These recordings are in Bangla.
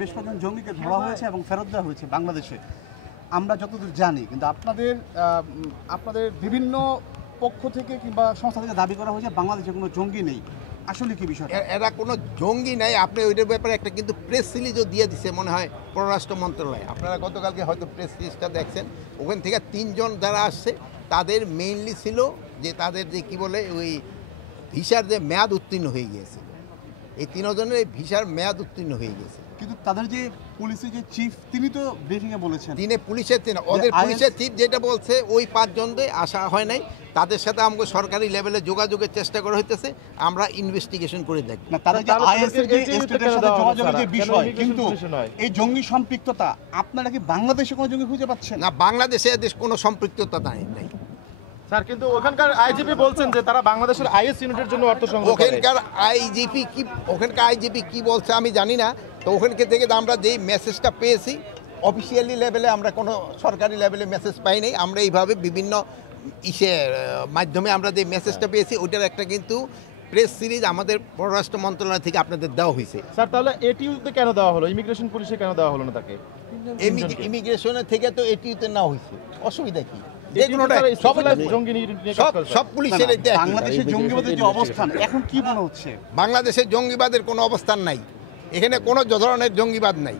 বেশ কয়েকজন জঙ্গিকে ধরা হয়েছে এবং ফেরত দেওয়া হয়েছে বাংলাদেশে, আমরা যতদূর জানি। কিন্তু আপনাদের বিভিন্ন পক্ষ থেকে কিংবা সংস্থা থেকে দাবি করা হয়েছে বাংলাদেশে কোনো জঙ্গি নেই। আসলে কি বিষয়? এরা কোনো জঙ্গি নাই। আপনি ওইটার ব্যাপারে একটা কিন্তু প্রেস রিলিজও দিয়ে দিছে মনে হয় পররাষ্ট্র মন্ত্রণালয়। আপনারা গতকালকে হয়তো প্রেস রিলিজটা দেখছেন। ওখান থেকে 3 জন যারা আসছে তাদের মেইনলি ছিল যে তাদের যে কি বলে ওই ভিসার যে মেয়াদ উত্তীর্ণ হয়ে গিয়েছিল। এই 3 জনের এই ভিসার মেয়াদ উত্তীর্ণ হয়ে গেছে। কিন্তু তাদের যে পুলিশের যে চিফ, তিনি তো ব্রিফিংয়ে বলেছেন তিনি পুলিশের ওদের পুলিশের চিফ যেটা বলছে ওই 5 জনকে আসা হয় নাই, তাদের সাথে আমাকে সরকারি লেভেলে যোগাযোগের চেষ্টা করা হইতেছে। আমরা ইনভেস্টিগেশন করে দেখি। না, তাদের যে আইএসের যে স্টেটের সাথে যোগাযোগের যে বিষয়, কিন্তু এই জঙ্গি সম্পৃক্ততা, আপনারা কি বাংলাদেশে কোনো জঙ্গি খুঁজে পাচ্ছেন? না, বাংলাদেশে এদের কোনো সম্পৃক্ততা নাই। স্যার, কিন্তু ওখানকার আইজিপি বলছেন যে তারা বাংলাদেশের আইএস ইউনিটের জন্য অর্থ সংগ্রহ করে। ওখানকার আইজিপি কি বলছে আমি জানি না। তো ওখানকে থেকে আমরা যেই মেসেজটা পেয়েছি অফিসিয়ালি লেভেলে, আমরা কোনো সরকারি লেভেলে মেসেজ পাই নাই। আমরা এইভাবে বিভিন্ন মাধ্যমে আমরা যে মেসেজটা পেয়েছি ওইটার একটা কিন্তু প্রেস সিরিজ আমাদের পররাষ্ট্র মন্ত্রণালয় থেকে আপনাদের দেওয়া হয়েছে। স্যার, তাহলে এটিউতে কেন দেওয়া হলো, ইমিগ্রেশন পুলিশে কেন দেওয়া হলো না তাকে? ইমিগ্রেশনের থেকে তো এটিউতে না হয়েছে, অসুবিধা কি? সব পুলিশের বাংলাদেশের জঙ্গিবাদের যে অবস্থান এখন কি মনে হচ্ছে? বাংলাদেশের জঙ্গিবাদের কোনো অবস্থান নাই। এখানে কোনো ধরনের জঙ্গিবাদ নাই।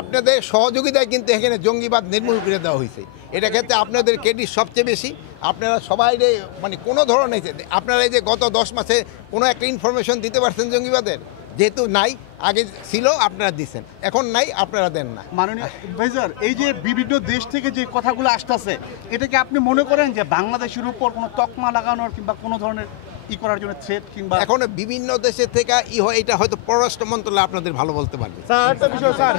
আপনাদের সহযোগিতায় কিন্তু এখানে জঙ্গিবাদ নির্মূল করে দেওয়া হয়েছে। এটা ক্ষেত্রে আপনাদের ক্রেডিট সবচেয়ে বেশি। আপনারা সবাই মানে কোনো ধরনের আপনারা এই যে গত 10 মাসে কোনো একটা ইনফরমেশন দিতে পারছেন জঙ্গিবাদের? যেহেতু নাই, আগে ছিল আপনারা দিচ্ছেন, এখন নাই আপনারা দেন না। মাননীয় ভাইজার, এই যে বিভিন্ন দেশ থেকে যে কথাগুলো আসতেছে, এটাকে আপনি মনে করেন যে বাংলাদেশের উপর কোনো তকমা লাগানোর কিংবা কোনো ধরনের করার জন্য থ্রেট, কিংবা এখন বিভিন্ন দেশের থেকে হয়, এটা হয়তো পররাষ্ট্র মন্ত্রণালয় আপনাদের ভালো বলতে পারবে। স্যার, একটা বিষয় স্যার